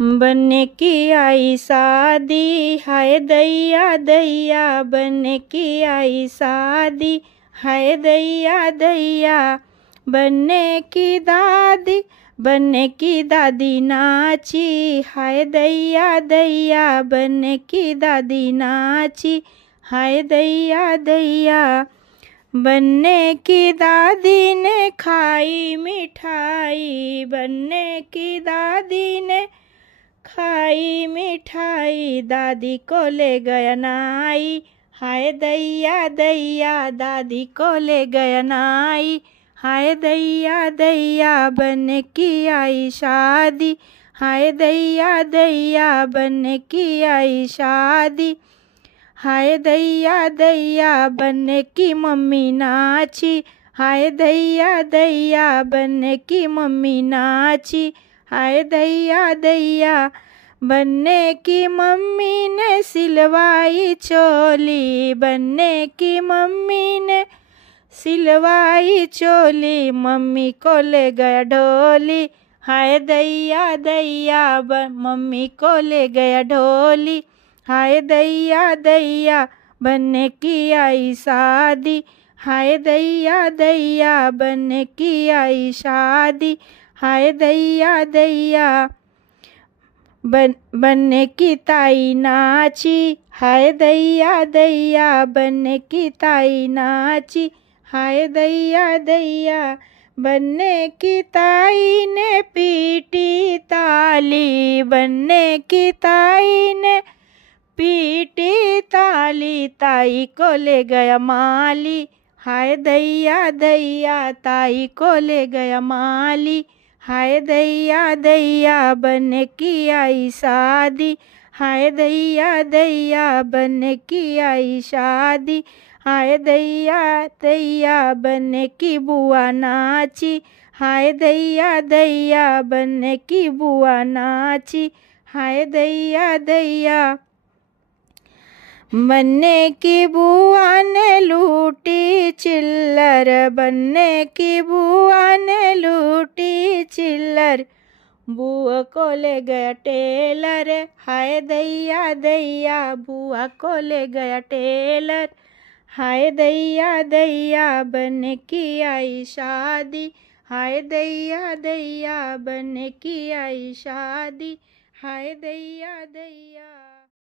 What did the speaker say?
बनने की आई शादी, हाय दैया दैया, बनने की आई शादी, हाय दैया दैया। बनने की दादी, बनने की दादी नाची, हाय दैया दैया, बनने की दादी नाची, हाय दैया दैया। बनने की दादी ने खाई मिठाई, बनने की दादी ने खाई मिठाई, दादी को ले गया नाई, हाय दैया दैया, दादी को ले गया नाई, हाय दैया दैया। बनने की आई शादी, हाय दैया दैया, बनने की आई शादी, हाय दैया दैया। बनने की मम्मी नाची, हाय दैया दैया, बनने की मम्मी नाची, हाय दैया दैया। बनने की मम्मी ने सिलवाई चोली, बनने की मम्मी ने सिलवाई चोली, मम्मी को ले गया ढोली, हाय दैया दैया, मम्मी को ले गया ढोली, हाय दैया दैया। बनने की आई शादी, हाय दैया दैया, बनने की आई शादी, हाय दैया दैया। बनने की ताई नाची, हाय दैया दैया, बनने की ताई नाची, हाय दैया दैया। बनने की ताई ने पीटी ताली, बनने की ताई ने पीटी ताली, ताई को ले गया माली, हाय दैया दैया, ताई को ले गया माली, हाय दैया दैया। बनने की आई शादी, हाय दैया दैया, बनने की आई शादी, हाय दैया दैया। बनने की बुआ नाची, हाय दैया दैया, बनने की बुआ नाची, हाय दैया दैया। बनने की बुआ ने लूटी चिल्लर, बनने की बुआ ने लूटी चिल्लर, बुआ को ले गया टेलर, हाय दैया दैया, बुआ को ले गया टेलर, हाय दैया दैया। बनने की आई शादी, हाय दैया दैया, बनने की आई शादी, हाय दैया दैया।